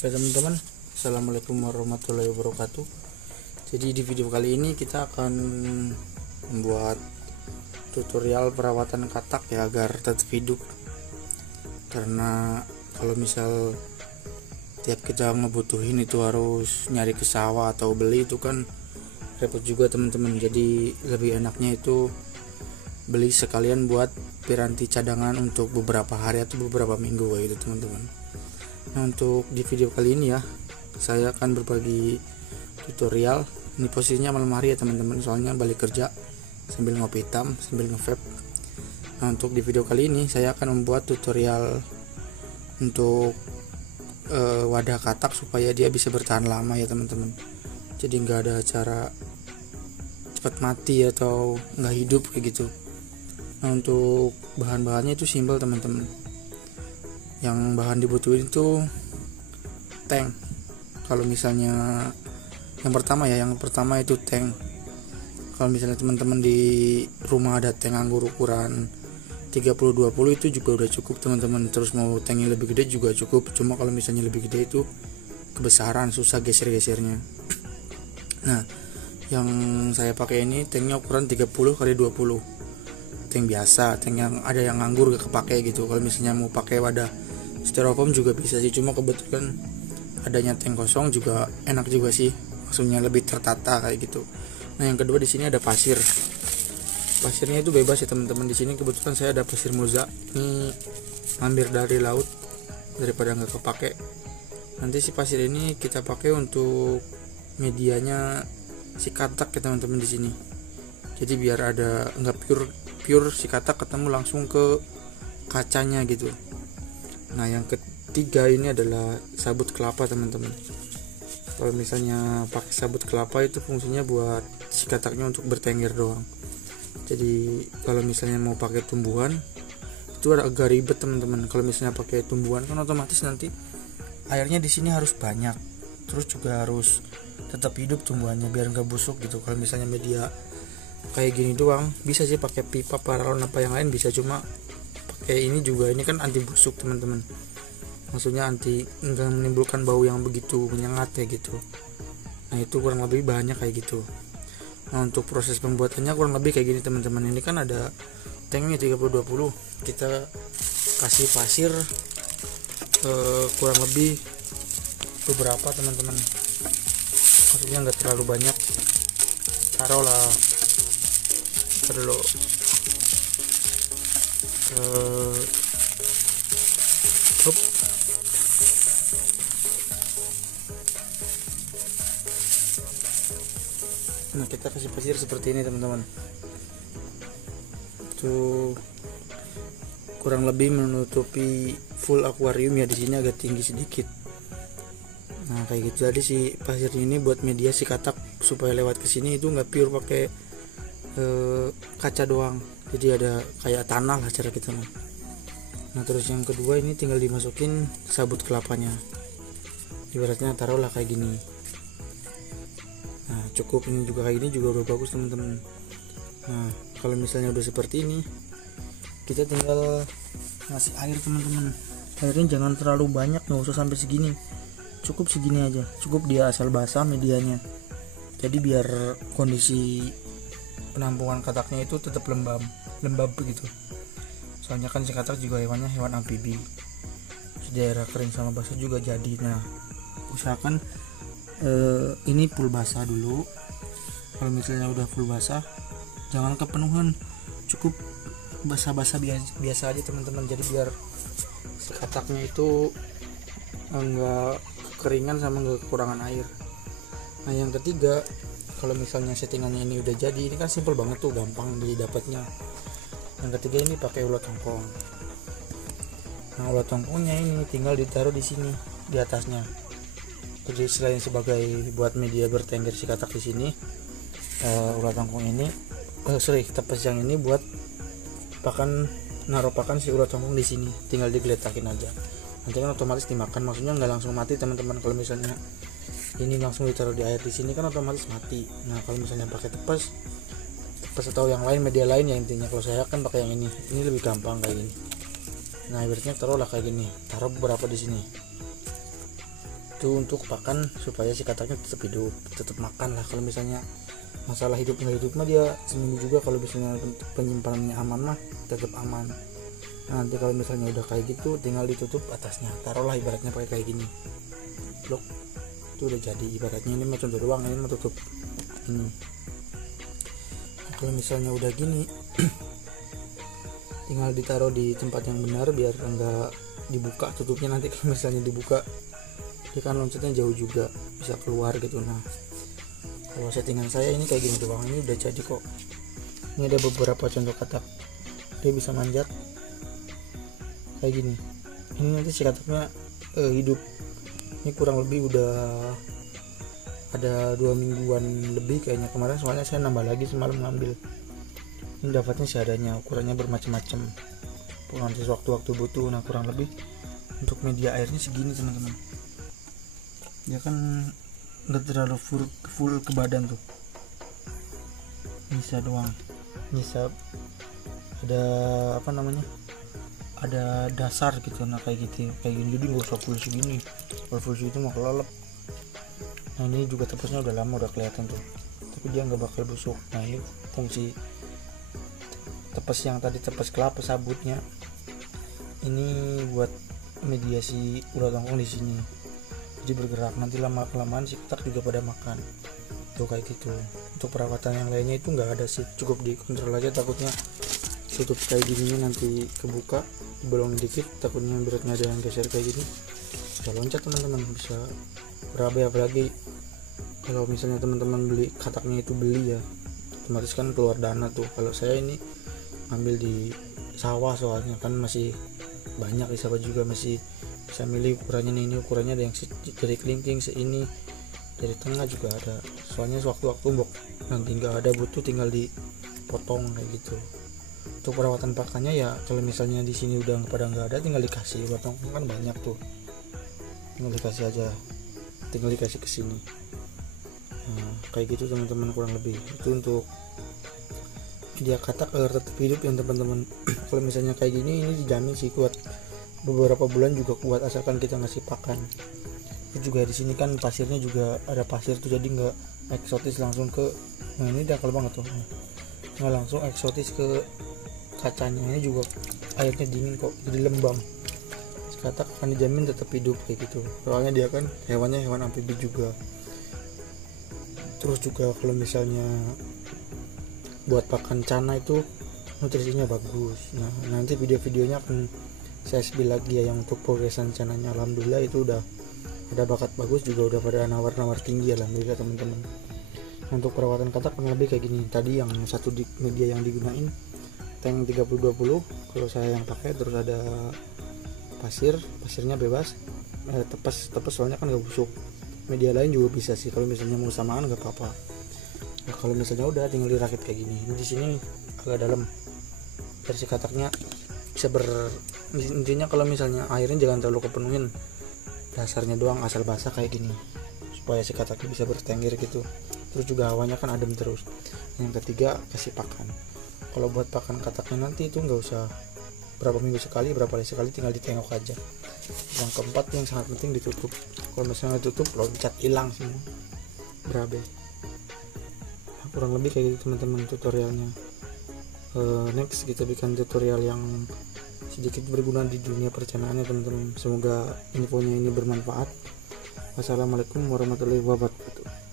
Oke teman-teman, assalamualaikum warahmatullahi wabarakatuh. Jadi di video kali ini kita akan membuat tutorial perawatan katak ya, agar tetap hidup. Karena kalau misal tiap kita ngebutuhin itu harus nyari ke sawah atau beli, itu kan repot juga teman-teman. Jadi lebih enaknya itu beli sekalian buat piranti cadangan untuk beberapa hari atau beberapa minggu kayak gitu teman-teman. Nah, untuk di video kali ini ya, saya akan berbagi tutorial. Ini posisinya malam hari ya teman-teman, soalnya balik kerja sambil ngopi hitam, sambil nge-vape. Nah, untuk di video kali ini saya akan membuat tutorial untuk wadah katak supaya dia bisa bertahan lama ya teman-teman. Jadi nggak ada cara cepat mati atau nggak hidup kayak gitu. Nah, untuk bahan-bahannya itu simpel teman-teman. Yang bahan dibutuhin itu tank. Kalau misalnya yang pertama itu tank. Kalau misalnya teman-teman di rumah ada tank anggur ukuran 30-20 itu juga udah cukup teman-teman. Terus mau tank yang lebih gede juga cukup. Cuma kalau misalnya lebih gede itu kebesaran, susah geser-gesernya. Nah, yang saya pakai ini tanknya ukuran 30x20. Tank biasa, tank yang ada yang nganggur gak kepake gitu. Kalau misalnya mau pakai wadah styrofoam juga bisa sih, cuma kebetulan adanya tank kosong juga enak juga sih, maksudnya lebih tertata kayak gitu. Nah, yang kedua di sini ada pasir. Pasirnya itu bebas ya teman-teman. Di sini kebetulan saya ada pasir moza. Ini hampir dari laut, daripada nggak kepake. Nanti si pasir ini kita pakai untuk medianya si katak ya teman-teman di sini. Jadi biar ada nggak pure si katak ketemu langsung ke kacanya gitu. Nah, yang ketiga ini adalah sabut kelapa teman-teman. Kalau misalnya pakai sabut kelapa itu fungsinya buat si kataknya untuk bertengger doang. Jadi kalau misalnya mau pakai tumbuhan itu agak ribet teman-teman. Kalau misalnya pakai tumbuhan kan otomatis nanti airnya di sini harus banyak. Terus juga harus tetap hidup tumbuhannya biar nggak busuk gitu. Kalau misalnya media kayak gini doang bisa sih pakai pipa, paralon apa yang lain bisa, cuma pakai ini juga, ini kan anti busuk teman-teman, maksudnya anti enggak menimbulkan bau yang begitu menyengat ya gitu. Nah, itu kurang lebih bahannya kayak gitu. Nah, untuk proses pembuatannya kurang lebih kayak gini teman-teman. Ini kan ada tanknya 30-20, kita kasih pasir kurang lebih beberapa teman-teman, maksudnya nggak terlalu banyak, taruhlah dulu Nah, kita kasih pasir seperti ini teman-teman. Itu kurang lebih menutupi full akuarium ya, di sini agak tinggi sedikit. Nah, kayak gitu. Jadi si pasir ini buat media si katak supaya lewat ke sini itu nggak pure pakai kaca doang. Jadi ada kayak tanah lah cara kita. Nah, terus yang kedua ini tinggal dimasukin sabut kelapanya. Ibaratnya taruhlah kayak gini. Nah, cukup ini juga kayak gini juga udah bagus teman-teman. Nah, kalau misalnya udah seperti ini, kita tinggal ngasih air teman-teman. Airnya jangan terlalu banyak, nggak usah sampai segini. Cukup segini aja. Cukup dia asal basah medianya. Jadi biar kondisi penampungan kataknya itu tetap lembab begitu. Soalnya kan si katak juga hewannya hewan amfibi. Di daerah kering sama basah juga jadi. Nah, usahakan ini full basah dulu. Kalau misalnya udah full basah, jangan kepenuhan, cukup basah-basah biasa aja teman-teman. Jadi biar si kataknya itu enggak kekeringan sama enggak kekurangan air. Nah, yang ketiga, kalau misalnya settingannya ini udah jadi, ini kan simple banget tuh, gampang didapatnya. Yang ketiga ini pakai ulat tongkong. Nah, ulat tongkongnya ini tinggal ditaruh di sini di atasnya. Jadi selain sebagai buat media bertengger si katak di sini, ulat tongkong ini tepes yang ini buat naruh pakan si ulat tongkong di sini. Tinggal digeletakin aja. Nanti kan otomatis dimakan, maksudnya nggak langsung mati teman-teman. Kalau misalnya ini langsung ditaruh di air di sini kan otomatis mati. Nah, kalau misalnya pakai tepes atau yang lain, media lain ya intinya. Kalau saya kan pakai yang ini lebih gampang kayak gini. Nah, ibaratnya taruhlah kayak gini, taruh beberapa di sini. itu untuk pakan supaya si kataknya tetap hidup, tetap makan lah. Kalau misalnya masalah hidup nggak hidup mah dia seminggu juga, kalau misalnya penyimpanannya aman mah tetap aman. Nah, nanti kalau misalnya udah kayak gitu tinggal ditutup atasnya, taruhlah ibaratnya pakai kayak gini blok, itu udah jadi. Ibaratnya ini mah contoh doang, ini mah tutup ini. Nah, kalau misalnya udah gini tinggal ditaruh di tempat yang benar biar enggak dibuka tutupnya. Nanti kalau misalnya dibuka dia kan loncatnya jauh juga, bisa keluar gitu. Nah, kalau settingan saya ini kayak gini doang, ini udah jadi kok. Ini ada beberapa contoh katak, dia bisa manjat kayak gini. Ini nanti si kataknya hidup. Ini kurang lebih udah ada 2 mingguan lebih kayaknya kemarin, soalnya saya nambah lagi semalam ngambil. Ini dapatnya seadanya, ukurannya bermacam-macam, nanti sewaktu-waktu butuh. Nah, kurang lebih untuk media airnya segini teman-teman. Dia kan nggak terlalu full ke badan tuh, bisa doang, bisa ada apa namanya, ada dasar gitu. Nah kayak gitu, kayak gini, jadi nggak usah full segini. Kalau full segitu mau kelelep. Nah ini juga tepesnya udah lama, udah kelihatan tuh, tapi dia nggak bakal busuk. Nah ini fungsi tepes yang tadi, tepes kelapa sabutnya ini buat mediasi ulat tongkong di sini, jadi bergerak. Nanti lama kelamaan si katak juga pada makan tuh kayak gitu. Untuk perawatan yang lainnya itu nggak ada sih, cukup dikontrol aja. Takutnya tutup kayak gini nanti kebuka, dibolongin dikit, takutnya beratnya ada yang geser kayak gini, bisa loncat teman-teman, bisa berabe. Apalagi kalau misalnya teman-teman beli kataknya itu beli ya, otomatis kan keluar dana tuh. Kalau saya ini ambil di sawah, soalnya kan masih banyak di sawah juga, masih bisa milih ukurannya. Ini ukurannya ada yang dari kelingking seini, dari tengah juga ada. Soalnya sewaktu-waktu mbok nanti nggak ada butuh, tinggal dipotong kayak gitu. Untuk perawatan pakannya ya, kalau misalnya di sini udah pada nggak ada, tinggal dikasih. Potong kan banyak tuh, tinggal dikasih aja, tinggal dikasih ke sini. Nah, kayak gitu teman-teman, kurang lebih itu untuk dia katak agar tetap hidup ya teman-teman. Kalau misalnya kayak gini, ini dijamin sih kuat, beberapa bulan juga kuat, asalkan kita ngasih pakan. Itu juga di sini kan pasirnya juga ada pasir tuh, jadi nggak eksotis langsung ke, nah ini udah kalau banget tuh, nggak langsung eksotis ke kacanya. Ini juga airnya dingin kok, jadi lembab. Katak akan dijamin tetap hidup kayak gitu, soalnya dia kan hewannya hewan amfibi juga. Terus juga kalau misalnya buat pakan cana itu nutrisinya bagus. Nah nanti video-videonya akan saya spill lagi ya, yang untuk progresan cananya. Alhamdulillah itu udah ada bakat bagus juga, udah pada nawar-nawar tinggi alhamdulillah teman-teman. Untuk perawatan katak kurang lebih kayak gini. Tadi yang satu di media yang digunain tank 30-20, kalau saya yang pakai. Terus ada pasirnya bebas, tepes soalnya kan gak busuk. Media lain juga bisa sih, kalau misalnya mau samaan gak apa-apa. Nah kalau misalnya udah tinggal dirakit kayak gini. Ini di sini agak dalam, versi kataknya bisa intinya kalau misalnya airnya jangan terlalu kepenuhin, dasarnya doang asal basah kayak gini, supaya si kataknya bisa bertengger gitu. Terus juga hawanya kan adem terus. Yang ketiga, kasih pakan. Kalau buat pakan kataknya nanti itu nggak usah berapa minggu sekali, berapa hari sekali, tinggal ditengok aja. Yang keempat yang sangat penting ditutup. Kalau misalnya ditutup, loncat hilang semua, berabe. Nah, kurang lebih kayak gitu teman-teman tutorialnya. Next kita bikin tutorial yang sedikit berguna di dunia perencanaan ya teman-teman. Semoga infonya ini bermanfaat. Wassalamualaikum warahmatullahi wabarakatuh.